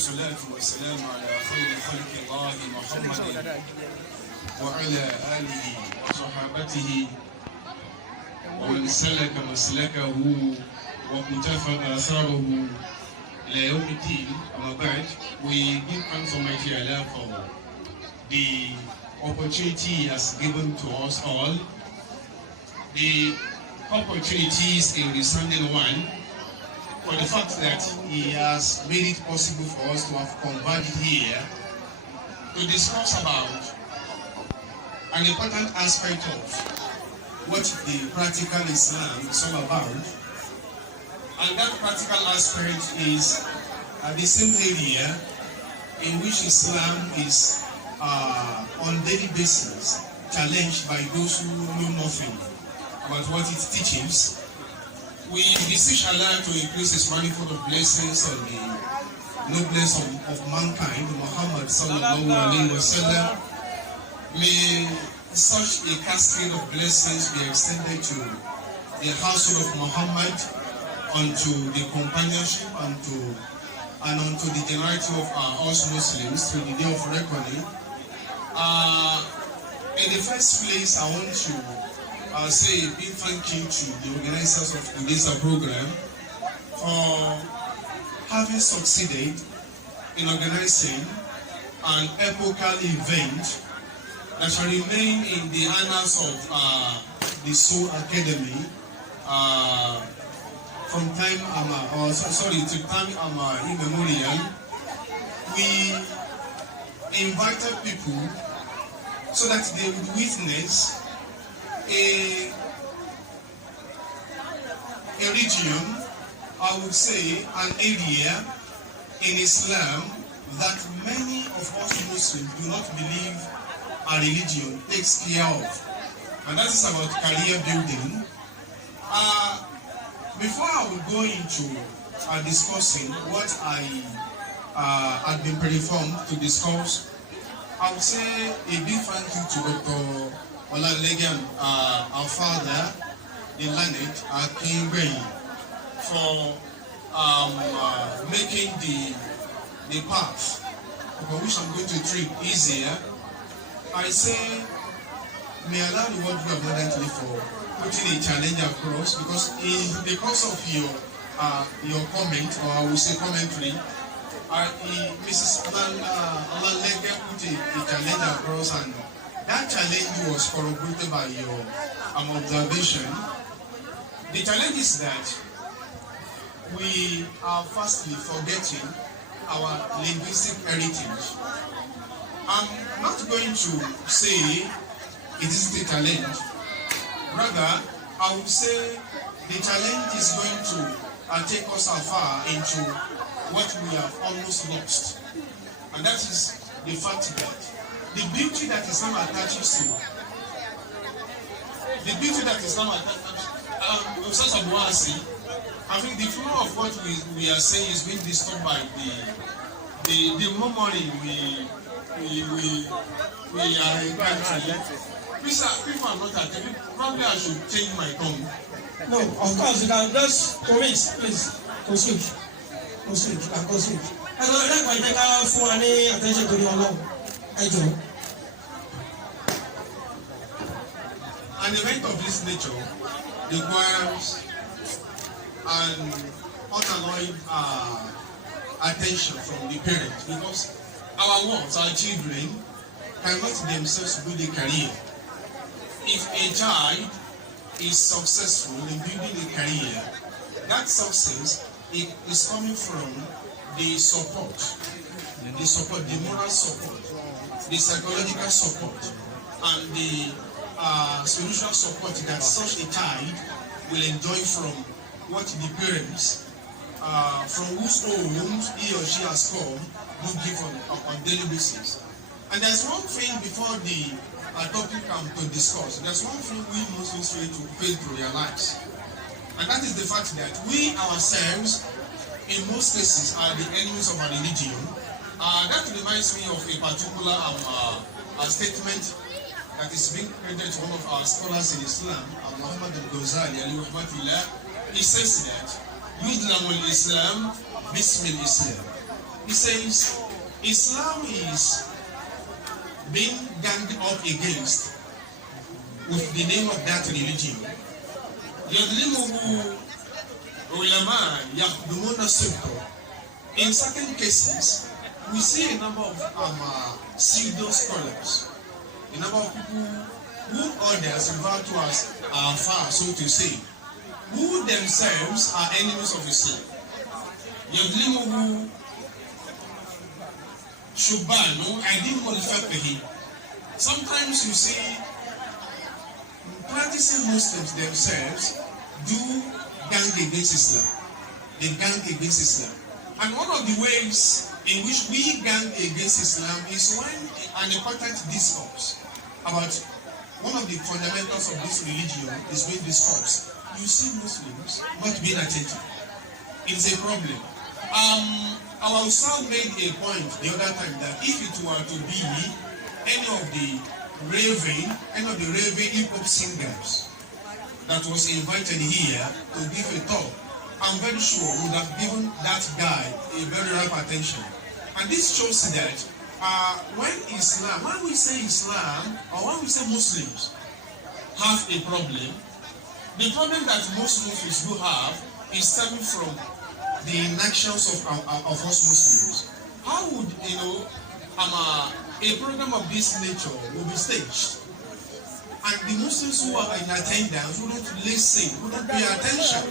والصلاة والسلام على خير خلق الله محمد وعلى آله وصحابته ومن سلك مسلكه وقتفى آثاره إلى يوم الدين. أما بعد, we give thanks Almighty Allah for the opportunity He has given to us all. The opportunities in the Sunday one, for the fact that He has made it possible for us to have converged here to discuss about an important aspect of what the practical Islam is all about. And that practical aspect is the same area in which Islam is on daily basis challenged by those who know nothing about what it teaches. We beseech Allah to increase His manifold of blessings on the noblest of mankind, Muhammad sallallahu alaihi wasallam. May such a cascade of blessings be extended to the household of Muhammad, unto the companionship, and unto the generality of us Muslims to the day of reckoning. In the first place, I want to say a big thank you to the organizers of today's program for having succeeded in organizing an epochal event that shall remain in the annals of the Soul Academy from time to time immemorial. We invited people so that they would witness a region, I would say an area in Islam that many of us Muslims do not believe a religion takes care of, and that is about career building. Before I will go into discussing what I had been pre-informed to discuss, I would say a big thank you to Dr. Olalegam, our father, the learned King Ray, for making the path upon which I'm going to trip easier. I say, may Allah reward you abundantly for putting a challenge across, because in the course of your comment, or I will say commentary, Mrs. Olalegam put a challenge across, and that challenge was corroborated by your observation. The challenge is that we are firstly forgetting our linguistic heritage. I'm not going to say it is the challenge. Rather, I would say the challenge is going to take us afar into what we have almost lost. And that is the fact that the beauty that Islam attaches to, I think the flow of what we are saying is being disturbed by the memory we are encountering. People are not attending. Probably I should change my tongue. No, of course you can just commit, please. Proceed. And proceed. And let my take for any attention to the alone. I do. An event of this nature requires an unalloyed attention from the parents, because our children cannot themselves build a career. If a child is successful in building a career, that success is coming from the support, the moral support, the psychological support, and the spiritual support that such a child will enjoy from what the parents, from whose homes he or she has come, do give on daily basis. And there's one thing before the topic comes to discuss. There's one thing we Muslims fail to realize, and that is the fact that we ourselves, in most cases, are the enemies of our religion. That reminds me of a particular statement that is being credited to one of our scholars in Islam, Muhammad al-Ghazali, alayhi rahmatullah. He says that Yudlamul Islam, Bismil Islam. He says Islam is being ganged up against with the name of that religion. In certain cases, we see a number of pseudo scholars, a number of people who others refer to as far, so to say, who themselves are enemies of Islam. Sometimes you see practicing Muslims themselves do gang against Islam. They gang against Islam. And one of the ways in which we gang against Islam is when an important discourse about one of the fundamentals of this religion is being discussed. You see Muslims not being attentive. It's a problem. Our Ustadh made a point the other time that if it were to be any of the raving hip-hop singers that was invited here to give a talk, I'm very sure would have given that guy a very ripe attention. And this shows that when we say Islam, or when we say Muslims have a problem, the problem that most Muslims do have is stemming from the inactions of us Muslims. How would a program of this nature will be staged, and the Muslims who are in attendance wouldn't listen, wouldn't pay attention?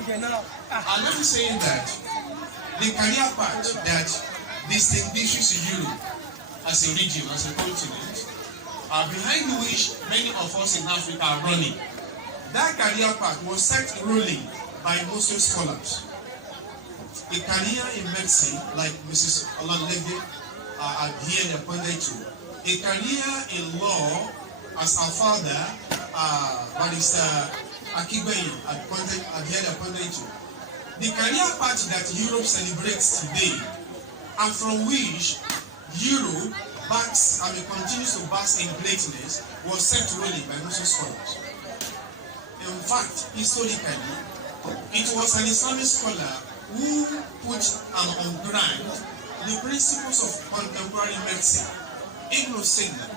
I'm not saying that the career path that distinguishes Europe as a region, as a continent, behind which many of us in Africa are running, that career path was set rolling by Muslim scholars. A career in medicine, like Mrs. Olanlege here appointed to, a career in law, as our father, Barrister Akigbeyi appointed to. The career path that Europe celebrates today, and from which Europe continues to bask in greatness, was set rolling by Muslim scholars. In fact, historically, it was an Islamic scholar who put on ground the principles of contemporary medicine, Ibn Sina.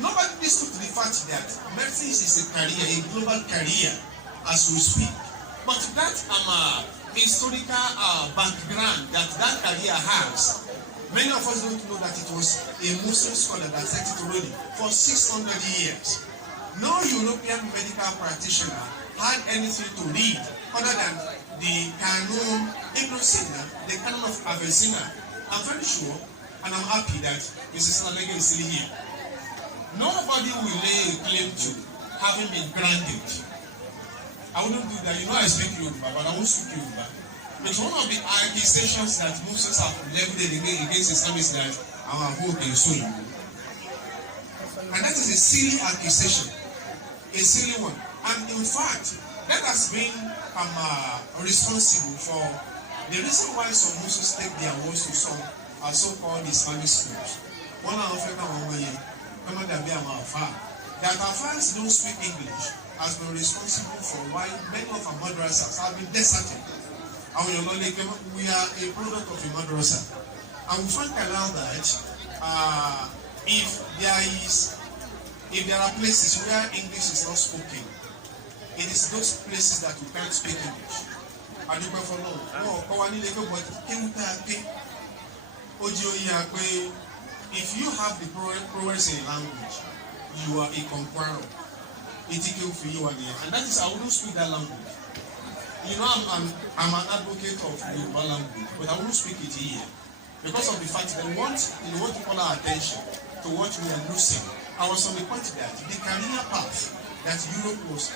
Nobody disputed the fact that medicine is a career, a global career, as we speak. But that historical background that career has, many of us don't know that it was a Muslim scholar that set it rolling for 600 years. No European medical practitioner had anything to read other than the Canon Ibn Sina, the Canon of Avicenna. I'm very sure, and I'm happy that Mrs. Olanlege is still here. Nobody will lay a claim to having been granted. I wouldn't do that. I speak Yoruba, but I won't speak Yoruba. But one of the accusations that Muslims have leveled against Islam is that our hope is so evil. And that is a silly accusation. A silly one. And in fact, that has been responsible for the reason why some Muslims take their words to some so-called Islamic schools. One of them, that our fans don't speak English has been responsible for why many of our madrasas have been deserted. We are a product of a madrasa. And we find out that if there are places where English is not spoken, it is those places that we can't speak English. If you have the progress in language, you are a conqueror. And that is, I wouldn't speak that language. I'm an advocate of Yoruba language, but I wouldn't speak it here because of the fact that we want to call our attention to what we are losing. I was on the point that the career path that Europe was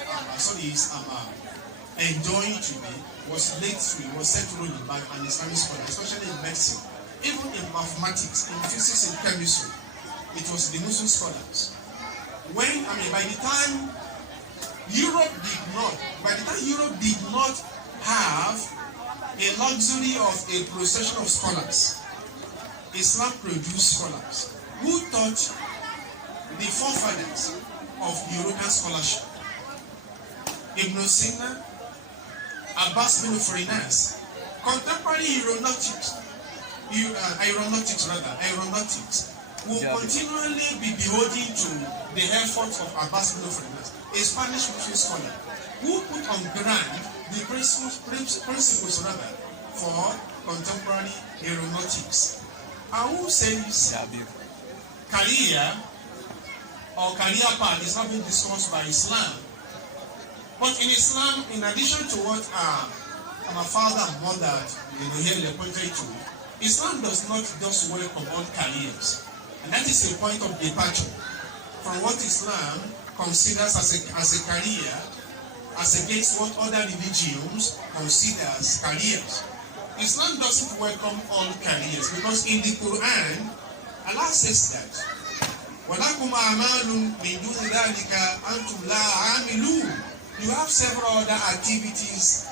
enjoying today was set rolling by an Islamic scholar, especially in medicine, even in mathematics, in physics, in chemistry. It was the Muslim scholars. By the time Europe did not have a luxury of a procession of scholars, Islam produced scholars who taught the forefathers of European scholarship. Ibn Sina, Abbas bin Farinas, contemporary aeronautics, aeronautics will continually be beholden to the efforts of Abbas bin Fernandez, a Spanish Muslim scholar, who put on ground the principles rather for contemporary aeronautics, and who says career or career path is not being discussed by Islam. But in Islam, in addition to what my father and mother here pointed to, Islam does not just welcome all careers. And that is a point of departure from what Islam considers as a career, as against what other religions consider as careers. Islam doesn't welcome all careers because in the Quran, Allah says that وَلَكُمْ أَعْمَالٌ مِنْ دُونِ ذَلِكَ أَنْتُمْ لَا عَامِلُونَ. You have several other activities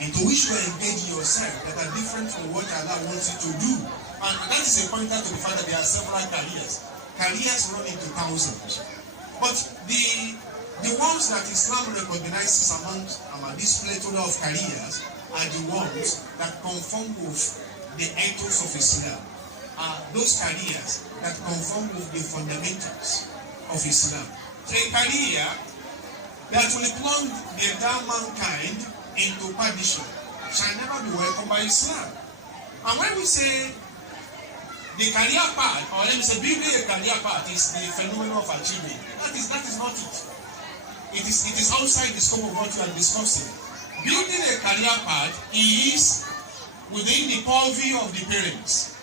into which you engage yourself that are different from what Allah wants you to do. And that is a pointer to the fact that there are several careers. Careers run into thousands. But the ones that Islam recognizes among this plethora of careers are the ones that conform with the ethos of Islam. Those careers that conform with the fundamentals of Islam. So a career that will plunge the entire mankind into perdition shall never be welcomed by Islam. And when we say the career path, or let me say building a career path is the phenomenon of achievement, that is not it. It is outside the scope of what you are discussing. Building a career path is within the purview of the parents.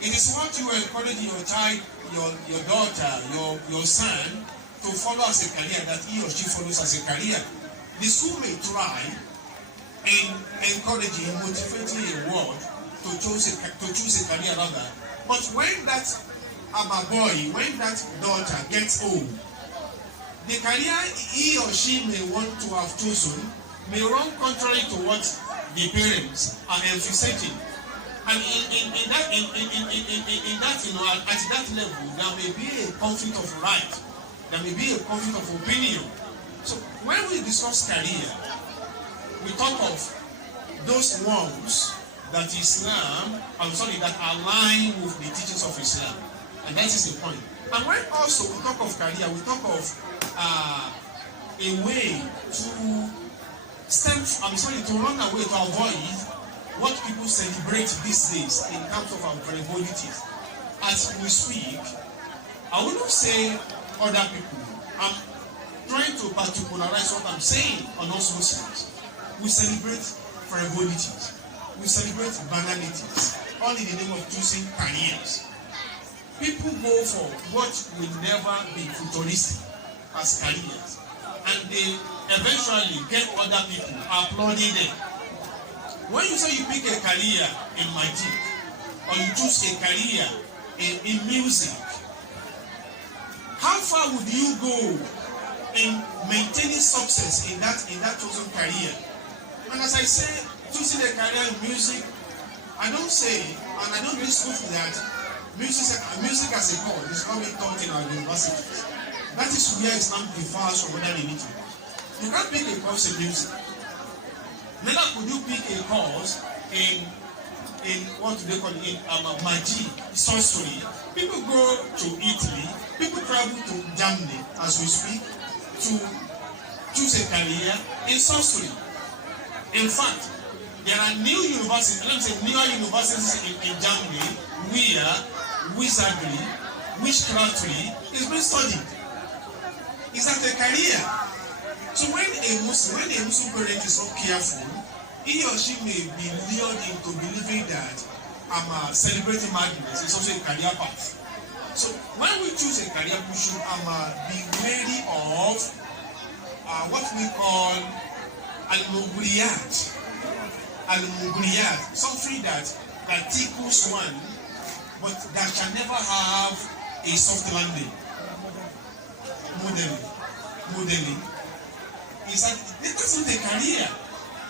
It is what you encourage your child, your daughter, your son to follow as a career, that he or she follows as a career. The school may try in encouraging, motivating a ward to choose a career rather. But when that boy, when that daughter gets old, the career he or she may want to have chosen may run contrary to what the parents are emphasizing. And in that, at that level, there may be a conflict of right. There may be a conflict of opinion. So when we discuss career, we talk of those ones that that align with the teachings of Islam. And that is the point. And when also we talk of career, we talk of a way to run away, to avoid what people celebrate these days in terms of our frivolities. As we speak, I wouldn't say other people. I'm trying to particularize what I'm saying on us Muslims. We celebrate frivolities. We celebrate banalities, all in the name of choosing careers. People go for what will never be futuristic as careers, and they eventually get other people applauding them. When you say you pick a career in magic, or you choose a career in music, how far would you go in maintaining success in that chosen career? And as I say, choosing a career in music, I don't say, and I don't discuss that music as a cause is not being taught in our universities. That is where Islam differs from other religions. You can't pick a course in music. Neither could you pick a course in what do they call it, magic, sorcery. People go to Italy, people travel to Germany as we speak to choose a career in sorcery. In fact, there are newer universities in Germany where wizardry, witchcraftry is being studied. Is that a career? So when a Muslim parent is not careful, he or she may be lured into believing that celebrating madness is also a career path. So when we choose a career, we should be wary of what we call al-mughriyat, something that tickles one, but that can never have a soft landing. Modeling. Is that this is a career.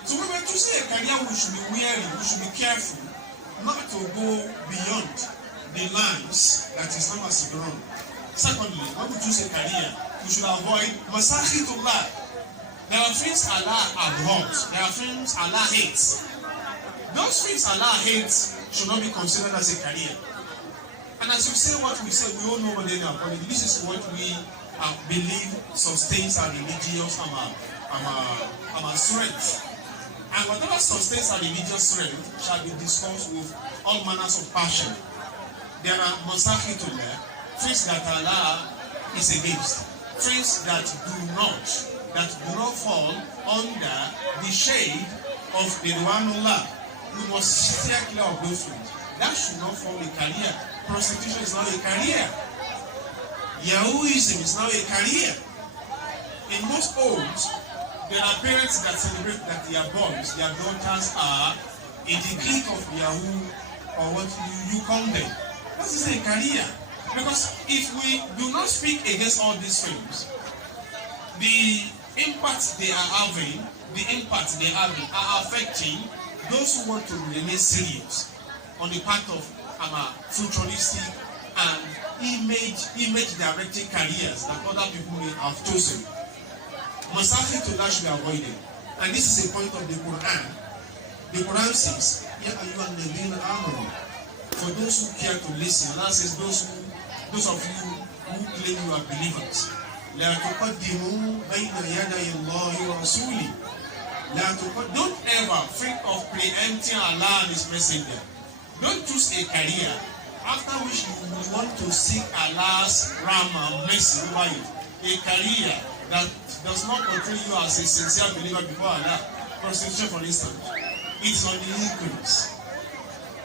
So when we're choosing a career, we should be wary, we should be careful not to go beyond the lines that Islam has drawn. Secondly, when we choose a career, we should avoid masakhitullah. There are things Allah abhors, there are things Allah hates. Those things Allah hates should not be considered as a career. And as you say what we say, we all know what they are. This is what we believe sustains our religious strength. And whatever sustains our religious strength shall be discussed with all manners of passion. There are masahitullah, things that Allah is against, things that do not fall under the shade of the Ridwanullah. We must steer clear of those things. That should not form a career. Prostitution is not a career. Yahooism is not a career. In most homes, there are parents that celebrate that their boys, their daughters are in the clique of Yahoo or what you call them. That is a career. Because if we do not speak against all these things, the impact they are having are affecting those who want to remain serious on the part of futuristic and image-directed careers that other people may have chosen. Masahitullah should be avoided. And this is a point of the Quran. The Quran says, Ya ayyuhan ladhina amanu. For those who care to listen, Allah says those of you who claim you are believers. La tuqaddimu bayna yaday Allahi wa rasuli. Don't ever think of preempting Allah and His Messenger. Don't choose a career after which you will want to seek Allah's rahmah, mercy over it. A career that does not portray you as a sincere believer before Allah. Prostitution, for instance, it's on the increase.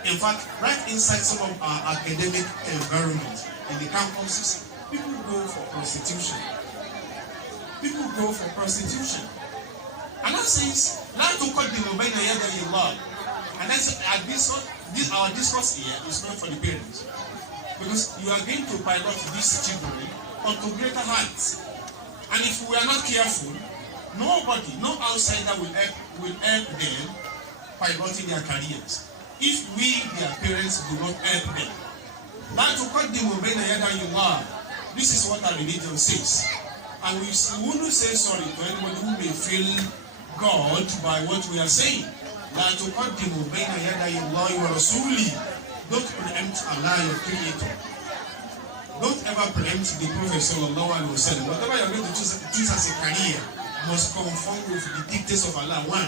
In fact, right inside some of our academic environments, in the campuses, people go for prostitution. And that says, "La tuqaddimu bayna yaday Allah." And that's our discourse here is not for the parents, because you are going to pilot these children onto greater heights. And if we are not careful, no outsider will help them piloting their careers. If we, their parents, do not help them. La tuqaddimu bayna yaday Allah. This is what our religion says. And we wouldn't say sorry to anybody who may feel God by what we are saying. La tuqaddimu bayna yaday Allahi wa rasuli. Don't preempt Allah, your creator. Don't ever preempt the Prophet sallallahu alaihi wasallam. Whatever you are going to choose as a career must conform with the dictates of Allah, one.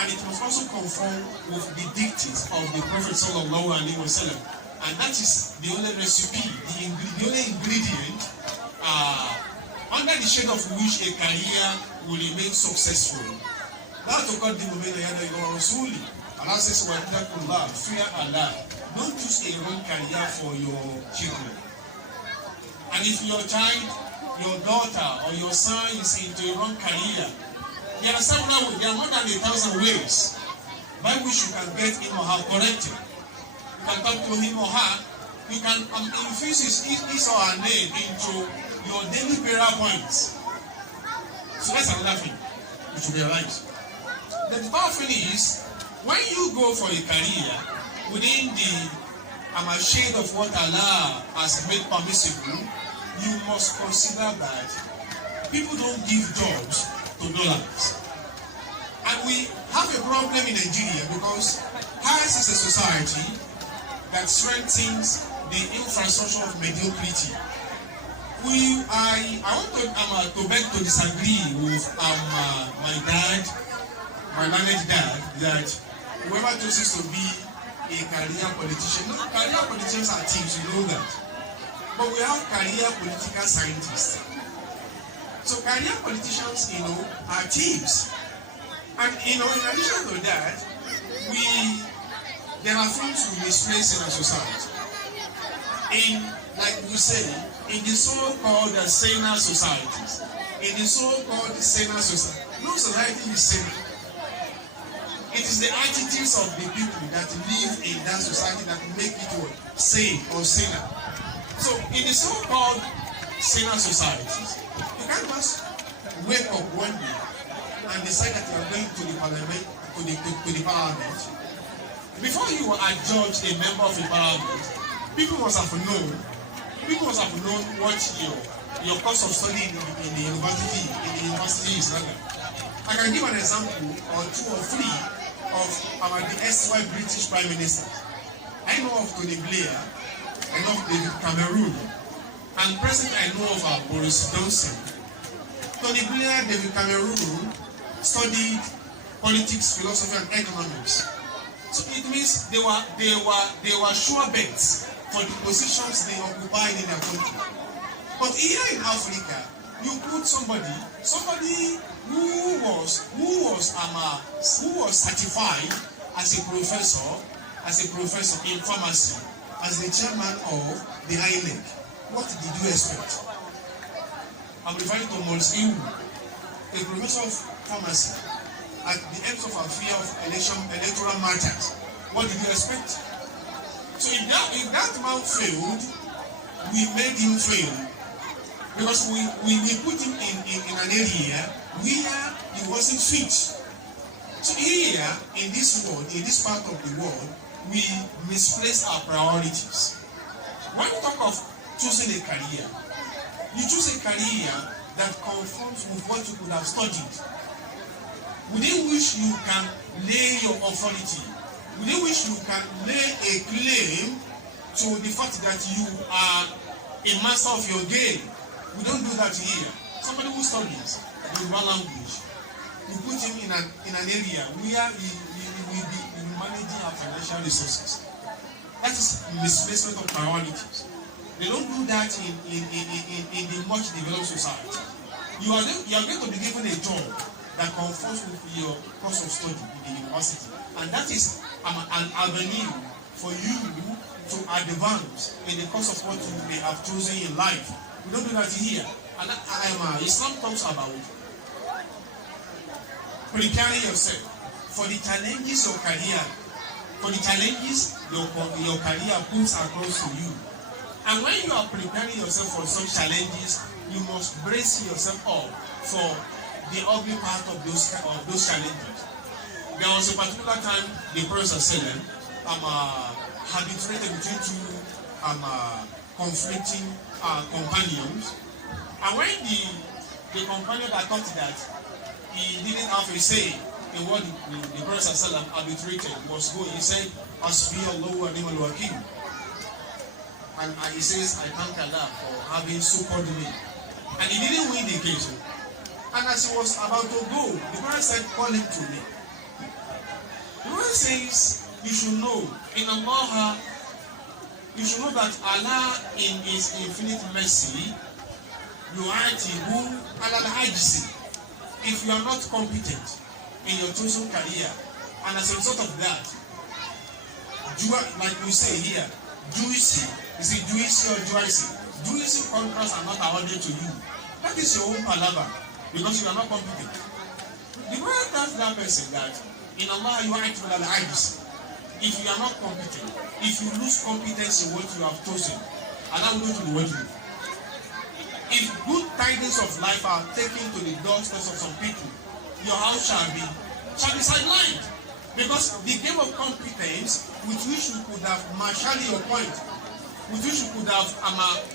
And it must also conform with the dictates of the Prophet sallallahu alaihi wasallam. And that is the only recipe, the only ingredient under the shade of which a career will remain successful. Allah says, fear Allah. Don't choose a wrong career for your children. And if your child, your daughter, or your son is into a wrong career, there are more than 1,000 ways by which you can get him or her corrected. You can talk to him or her. You can infuse his or her name into your daily prayer points. So that's another thing you should realize. The third thing is, when you go for a career within the shade of what Allah has made permissible, you must consider that people don't give jobs to dollars. And we have a problem in Nigeria because ours is a society that strengthens the infrastructure of mediocrity. I want to beg to disagree with my learned dad, that whoever chooses to be a career politician, no, career politicians are teams, you know that. But we have career political scientists. So career politicians, are teams. And in addition to that, there are things we misplace in our society. Like we say, in the so-called saner societies, no society is saner. It is the attitudes of the people that live in that society that make it sane or saner. So in the so-called saner societies, you can't just wake up one day and decide that you are going to the parliament, to the parliament. Before you are adjudged a member of the parliament, people must have known what your course of study in the university is like. I can give an example or two or three of the SY British Prime Minister. I know of Tony Blair, I know of David Cameron, and present I know of Boris Johnson. Tony Blair, David Cameron studied politics, philosophy, and economics. So it means they were sure bets for the positions they occupied in their country. But here in Africa, you put somebody who was certified as a professor in pharmacy, as the chairman of the INEC. What did you expect? I'm referring to Mons Ewu, a professor of pharmacy at the end of affair of electoral matters. What did you expect? So if that man failed, we made him fail. Because we put him in an area where he wasn't fit. So here, in this world, in this part of the world, we misplace our priorities. When you talk of choosing a career, you choose a career that conforms with what you could have studied, within which you can lay your authority, within which you can lay a claim to the fact that you are a master of your game. We don't do that here. Somebody who studies Yoruba language, we put him in an area where he will be managing our financial resources. That is misplacement of priorities. They don't do that in the much developed society. You are going to be given a job that conforms with your course of study in the university, and that is an avenue for you to advance in the course of what you may have chosen in life. We don't do that here. And Islam talks about preparing yourself for the challenges of career, for the challenges your career puts across to you. And when you are preparing yourself for such challenges, you must brace yourself up for the ugly part of those challenges. There was a particular time the Prophet had been threatened between two conflicting companions, and when the companion that thought that he didn't have a say in what the Prophet arbitrated was going, he said, "Asbi Allahu wa ni'mal wakeel," and he says, "I thank Allah for having succored me," and he didn't win the case. And as he was about to go, the Prophet said, "Call him to me." The Prophet says, you should know that Allah in His infinite mercy, yu'atibu alal ajzi. If you are not competent in your chosen career, and as a result of that, like we say here, Jewisy, is it Jewisy or Jewisy? Jewisy contracts are not awarded to you. That is your own palaver, because you are not competent. The Prophet tells that person that in Allah yu'atibu alal ajzi. If you are not competent, if you lose competence in what you have chosen, Allah will go to the world. If good tidings of life are taken to the doorsteps of some people, your house shall be sidelined. Because the game of competence with which you could have marshaled your point, with which you could have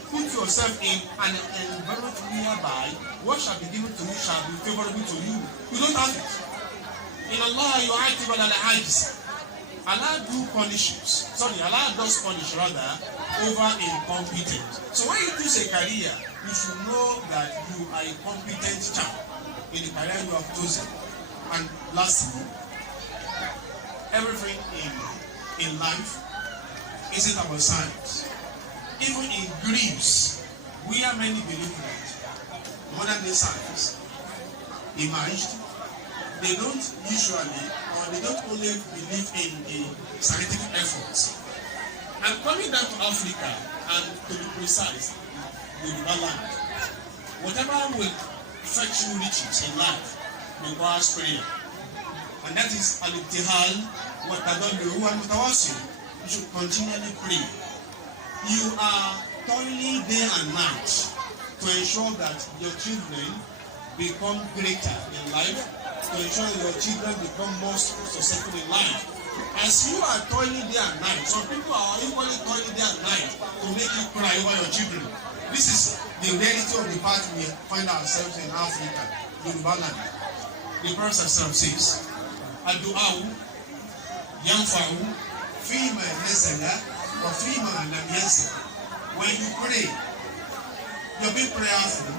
put yourself in an environment whereby what shall be given to you shall be favorable to you. You don't have it. In Allah, you are active on the heights. Allah does punish rather over incompetence. So when you choose a career, you should know that you are a competent champ in the career you have chosen. And lastly, everything in life isn't about science. Even in Greece, where many believe that modern day science emerged, they don't usually, or they don't only believe in the scientific efforts. And coming down to Africa, and to be precise, Yoruba land, whatever will fetch you riches in life requires prayer. And that is al-ibtihal wa tadallu wa mutawassil. You should continually pray. You are toiling day and night to ensure that your children become greater in life, to ensure your children become more successful in life. As you are toiling day and night, some people are equally toiling day and night to make you cry over your children. This is the reality of the part we find ourselves in Africa, Yoruba land. The Prophet says, "Ad-du'a'u yanfa'u fima nazala when you pray, your being prayerful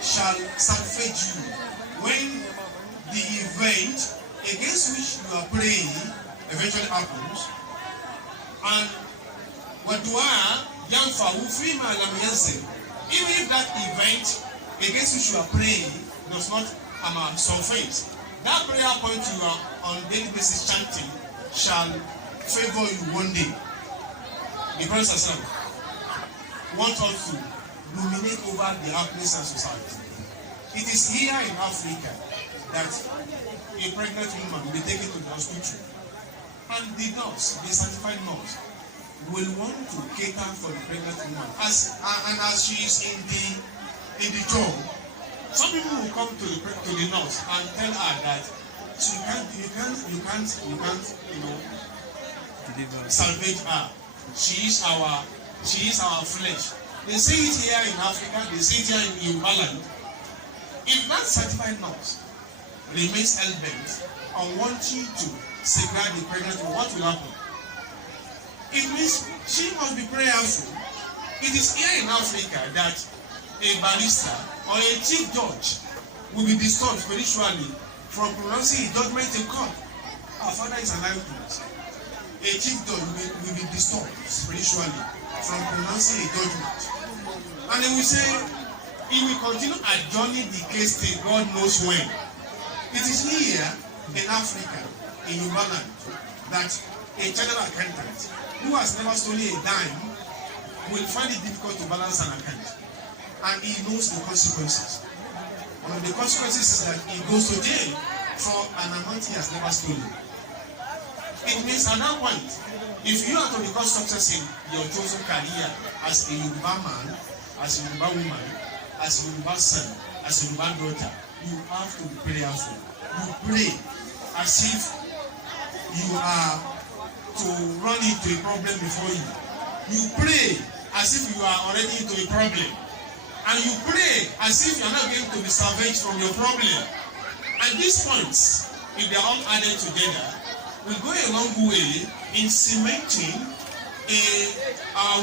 shall salvage you when the event against which you are praying eventually happens. And what do I young for even if that event against which you are praying does not surface, that prayer point you are on daily basis chanting shall favor you one day. The Prophet wants us to dominate over the happiness and society. It is here in Africa that a pregnant woman will be taken to the hospital, and the nurse, the certified nurse, will want to cater for the pregnant woman. As she is in the job, some people will come to the nurse and tell her that you can't salvage her. She is our flesh. They say it here in Africa, they say it here in Ireland. If that certified nurse remains hell-bent on wanting to safeguard the pregnant woman, what will happen? It means she must be prayerful. It is here in Africa that a barrister or a chief judge will be disturbed spiritually from pronouncing a judgment in court. Our Father is alive to us. A chief judge will be disturbed spiritually from pronouncing a judgment. And then we say, he will continue adjourning the case till God knows when. It is here in Africa, in Uganda, that a general accountant who has never stolen a dime will find it difficult to balance an account. And he knows the consequences. One of the consequences is that he goes to jail for an amount he has never stolen. It means at that point, if you are to become success in your chosen career as a Yoruba man, as a Yoruba woman, as a Yoruba son, as a Yoruba daughter, you have to be prayerful. You pray as if you are to run into a problem before you. You pray as if you are already into a problem. And you pray as if you are not going to be salvaged from your problem. And these points, if they are all added together, will go a long way in cementing an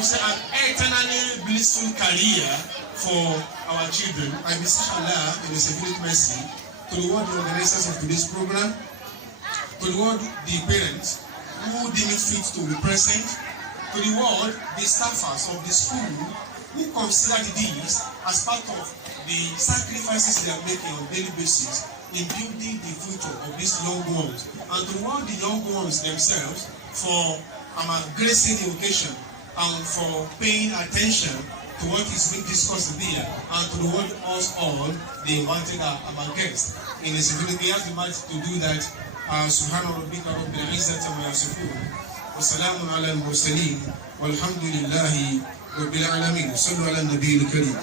eternally blissful career for our children. I beseech Allah in His infinite mercy to reward the organizers of today's program, to reward the parents who deem it fit to be present, to reward the staffers of the school who consider these as part of the sacrifices they are making on a daily basis in building the future of these young ones, and to reward the young ones themselves for gracing the occasion and for paying attention to what is being discussed here, and to reward us all, the invited guests. In his infinity, he has the might to do that. Subhana rabbika rabbil izzati amma yasifun, wa salamun ala al-mursalin, walhamdulillahi rabbil alamin. Sallu ala an-nabiyil karim.